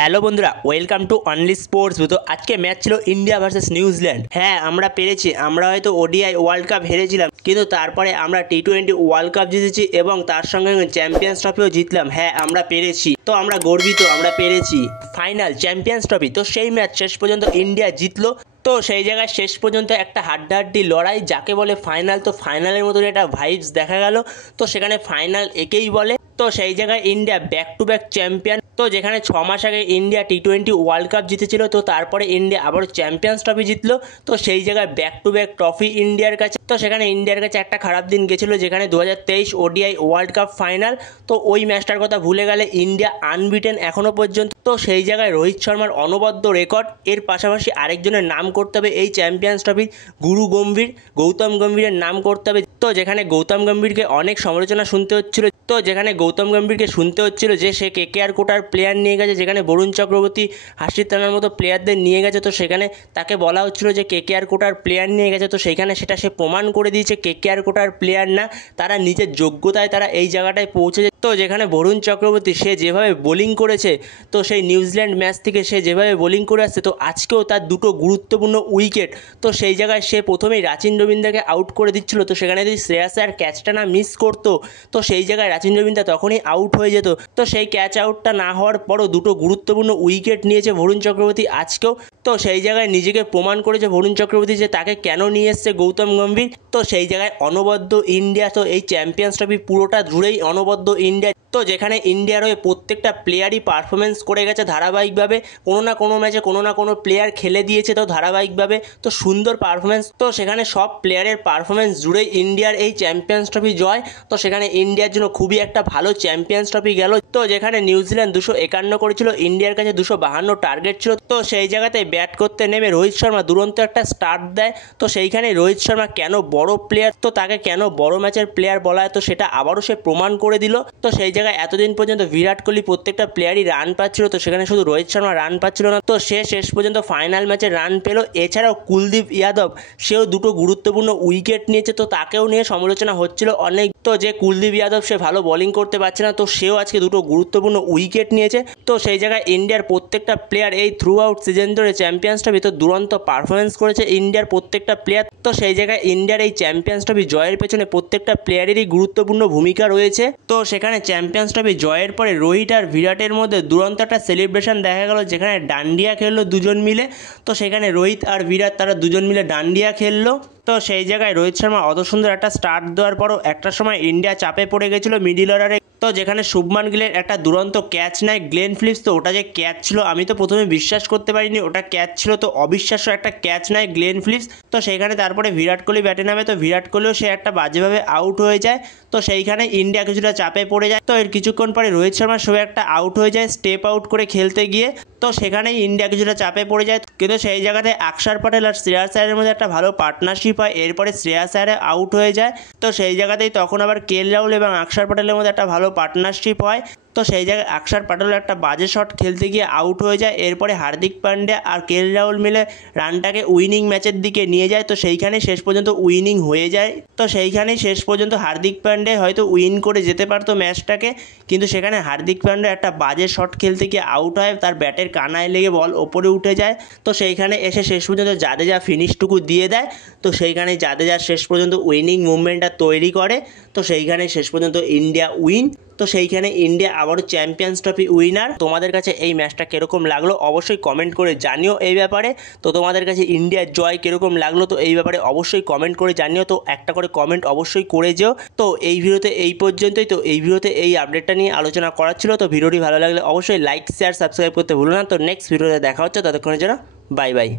Hello বন্ধুরা, welcome to only sports. তো আজকে ম্যাচ ছিল ইন্ডিয়া ভার্সেস নিউজিল্যান্ড। হ্যাঁ, আমরা পেরেছি। আমরা হয়তো ওডিআই ওয়ার্ল্ড কাপ হেরেছিলাম, কিন্তু তারপরে আমরা টি-20 ওয়ার্ল্ড কাপ জিতেছি এবং তার সঙ্গে চ্যাম্পিয়ন্স ট্রফিও জিতলাম। হ্যাঁ, আমরা পেরেছি, তো আমরা গর্বিত, আমরা পেরেছি। ফাইনাল চ্যাম্পিয়ন্স ট্রফি, তো সেই ম্যাচ শেষ পর্যন্ত ইন্ডিয়া জিতলো। তো সেই জায়গায় শেষ পর্যন্ত একটা হাড্ডাহাড্ডি লড়াই, যাকে বলে ফাইনাল। তো ফাইনালের মতন একটা ভাইবস দেখা গেল। তো সেখানে ফাইনাল একেই বলে। তো সেই জায়গায় India back to back champion. তো যেখানে 6 মাস আগে ইন্ডিয়া টি-20 ওয়ার্ল্ড কাপ জিতেছিল, তো তারপরে ইন্ডিয়া আবারও চ্যাম্পিয়ন্স ট্রফি জিতলো। তো সেই জায়গায় ব্যাক টু ব্যাক ট্রফি ইন্ডিয়ার কাছে। তো সেখানে ইন্ডিয়ার কাছে একটা খারাপ দিন গেছিলো, যেখানে 2023 ওডিআই ওয়ার্ল্ড কাপ ফাইনাল। তো ওই ম্যাচটার কথা ভুলে গেলে ইন্ডিয়া আনবিটেন এখনও পর্যন্ত। তো সেই জায়গায় রোহিত শর্মার অনবদ্য রেকর্ড। এর পাশাপাশি আরেকজনের নাম করতে হবে এই চ্যাম্পিয়ন্স ট্রফির, গুরু গম্ভীর, গৌতম গম্ভীরের নাম করতে হবে। তো যেখানে গৌতম গম্ভীরকে অনেক সমালোচনা শুনতে হচ্ছিল, তো যেখানে গৌতম গম্ভীরকে শুনতে হচ্ছিল যে সে কেকেআর কোটার প্লেয়ার নিয়ে গেছে, যেখানে বরুণ চক্রবর্তী, হাসির রানার মতো প্লেয়ারদের নিয়ে গেছে। তো সেখানে তাকে বলা হচ্ছিল যে কেকেআর কোটার প্লেয়ার নিয়ে গেছে। তো সেইখানে সেটা সে প্রমাণ করে দিয়েছে কেকেআর কোটার প্লেয়ার না, তারা নিজের যোগ্যতায় তারা এই জায়গাটায় পৌঁছেছে। তো যেখানে বরুণ চক্রবর্তী সে যেভাবে বোলিং করেছে, তো সেই নিউজিল্যান্ড ম্যাচ থেকে সে যেভাবে বোলিং করে আসছে, তো আজকেও তার দুটো গুরুত্বপূর্ণ উইকেট। তো সেই জায়গায় সে প্রথমেই রাচিন রবীন্দ্রকে আউট করে দিচ্ছিল। তো সেখানে যদি শ্রেয়াস আয়ার ক্যাচটা না মিস করতো, তো সেই জায়গায় রাচিন রবীন্দ্র তখনই আউট হয়ে যেত। তো সেই ক্যাচ আউটটা না হওয়ার পরও দুটো গুরুত্বপূর্ণ উইকেট নিয়েছে বরুণ চক্রবর্তী আজকেও। তো সেই জায়গায় নিজেকে প্রমাণ করেছে বরুণ চক্রবর্তী যে তাকে কেন নিয়ে এসছে গৌতম গম্ভীর। তো সেই জায়গায় অনবদ্য ইন্ডিয়া। তো এই চ্যাম্পিয়ন্স ট্রফি পুরোটা জুড়েই অনবদ্য ইন্ডিয়া। তো যেখানে ইন্ডিয়ার হয়ে প্রত্যেকটা প্লেয়ারই পারফরমেন্স করে গেছে ধারাবাহিকভাবে, কোনো না কোনো ম্যাচে কোনো না কোনো প্লেয়ার খেলে দিয়েছে তো ধারাবাহিকভাবে। তো সুন্দর পারফরমেন্স। তো সেখানে সব প্লেয়ারের পারফরমেন্স জুড়েই ইন্ডিয়ার এই চ্যাম্পিয়ন্স ট্রফি জয়। তো সেখানে ইন্ডিয়ার জন্য খুবই একটা ভালো চ্যাম্পিয়ন্স ট্রফি গেল। তো যেখানে নিউজিল্যান্ড 251 করেছিল, ইন্ডিয়ার কাছে 252 টার্গেট ছিল। তো সেই জায়গাতে ব্যাট করতে নেমে রোহিত শর্মা দুরন্ত একটা স্টার্ট দেয়। তো সেইখানে রোহিত শর্মা কেন বড় প্লেয়ার, তো তাকে কেন বড় ম্যাচের প্লেয়ার বলা হয়, তো সেটা আবারও সে প্রমাণ করে দিল। তো সেই জায়গায় এতদিন পর্যন্ত বিরাট কোহলি প্রত্যেকটা প্লেয়ারই রান পাচ্ছিল, তো সেখানে শুধু রোহিত শর্মা রান পাচ্ছিল না। তো সে শেষ পর্যন্ত ফাইনাল ম্যাচে রান পেল। এছাড়াও কুলদীপ যাদব সেও দুটো গুরুত্বপূর্ণ উইকেট নিয়েছে। তো তাকেও নিয়ে সমালোচনা হচ্ছিল অনেক, তো যে কুলদীপ যাদব সে ভালো বোলিং করতে পারছে না, তো সেও আজকে দুটো গুরুত্বপূর্ণ উইকেট নিয়েছে। তো সেই জায়গায় ইন্ডিয়ার প্রত্যেকটা প্লেয়ার এই থ্রু আউট সিজন ধরে চ্যাম্পিয়ন্স ট্রফি তো দুরন্ত পারফরমেন্স করেছে ইন্ডিয়ার প্রত্যেকটা প্লেয়ার। তো সেই জায়গায় ইন্ডিয়ার এই চ্যাম্পিয়ন্স ট্রফি জয়ের পেছনে প্রত্যেকটা প্লেয়ারেরই গুরুত্বপূর্ণ ভূমিকা রয়েছে। তো সেখানে চ্যাম্পিয়ন্স ট্রফি জয়ের পরে রোহিত আর বিরাটের মধ্যে দুরন্ত একটা সেলিব্রেশন দেখা গেল, যেখানে ডান্ডিয়া খেললো দুজন মিলে। তো সেখানে রোহিত আর বিরাট তারা দুজন মিলে ডান্ডিয়া খেললো। তো সেই জায়গায় রোহিত শর্মা অত সুন্দর একটা স্টার্ট দেওয়ার পরও একটা সময় ইন্ডিয়া চাপে পড়ে গেছিলো মিডিল অর্ডারে। তো যেখানে শুভমান গিলের একটা দুরন্ত ক্যাচ নেয় গ্লেন ফিলিপস। তো ওটা যে ক্যাচ ছিল আমি তো প্রথমে বিশ্বাস করতে পারিনি ওটা ক্যাচ ছিল। তো অবিশ্বাস্য একটা ক্যাচ নেয় গ্লেন ফিলিপস। তো সেইখানে তারপরে বিরাট কোহলি ব্যাটে নামে। তো বিরাট কোহলিও সে একটা বাজেভাবে আউট হয়ে যায়। তো সেইখানে ইন্ডিয়া কিছুটা চাপে পড়ে যায়। তো এর কিছুক্ষণ পরে রোহিত শর্মার শো একটা আউট হয়ে যায় স্টেপ আউট করে খেলতে গিয়ে। তো সেখানেই ইন্ডিয়া কিছুটা চাপে পড়ে যায়, কিন্তু সেই জায়গাতে আকসার প্যাটেল আর শ্রেয়াস আয়ারের মধ্যে একটা ভালো পার্টনারশিপ হয়। এরপরে শ্রেয়াস আয়ারে আউট হয়ে যায়। তো সেই জায়গাতেই তখন আবার কেএল রাহুল এবং আকসার প্যাটেলের মধ্যে একটা ভালো পার্টনারশিপ হয়। তো সেই জায়গায় আকসার প্যাটেল একটা বাজে শট খেলতে গিয়ে আউট হয়ে যায়। এরপরে হার্দিক পান্ডিয়া আর কেএল রাহুল মিলে রানটাকে উইনিং ম্যাচের দিকে নিয়ে যায়। তো সেইখানেই শেষ পর্যন্ত উইনিং হয়ে যায়। তো সেইখানেই শেষ পর্যন্ত হার্দিক পান্ডিয়া হয়তো উইন করে যেতে পারতো ম্যাচটাকে, কিন্তু সেখানে হার্দিক পান্ডিয়া একটা বাজে শট খেলতে গিয়ে আউট হয়। তার ব্যাটের কানায় লেগে বল ওপরে উঠে যায়। তো সেইখানে এসে শেষ পর্যন্ত জাদেজা ফিনিশটুকু দিয়ে দেয়। তো সেইখানে জাদেজা শেষ পর্যন্ত উইনিং মুভমেন্টটা তৈরি করে। তো সেইখানে শেষ পর্যন্ত ইন্ডিয়া উইন। তো সেইখানে ইন্ডিয়া আবারও চ্যাম্পিয়ন্স ট্রফি উইনার। তোমাদের কাছে এই ম্যাচটা কীরকম লাগলো অবশ্যই কমেন্ট করে জানিও এই ব্যাপারে। তো তোমাদের কাছে ইন্ডিয়ার জয় কীরকম লাগলো তো এই ব্যাপারে অবশ্যই কমেন্ট করে জানিও। তো একটা করে কমেন্ট অবশ্যই করে যেও। তো এই ভিডিওতে এই পর্যন্তই। তো এই ভিডিওতে এই আপডেটটা নিয়ে আলোচনা করার ছিল। তো ভিডিওটি ভালো লাগলে অবশ্যই লাইক শেয়ার সাবস্ক্রাইব করতে ভুলো না। তো নেক্সট ভিডিওতে দেখা হচ্ছে, ততক্ষণের জন্য বাই বাই।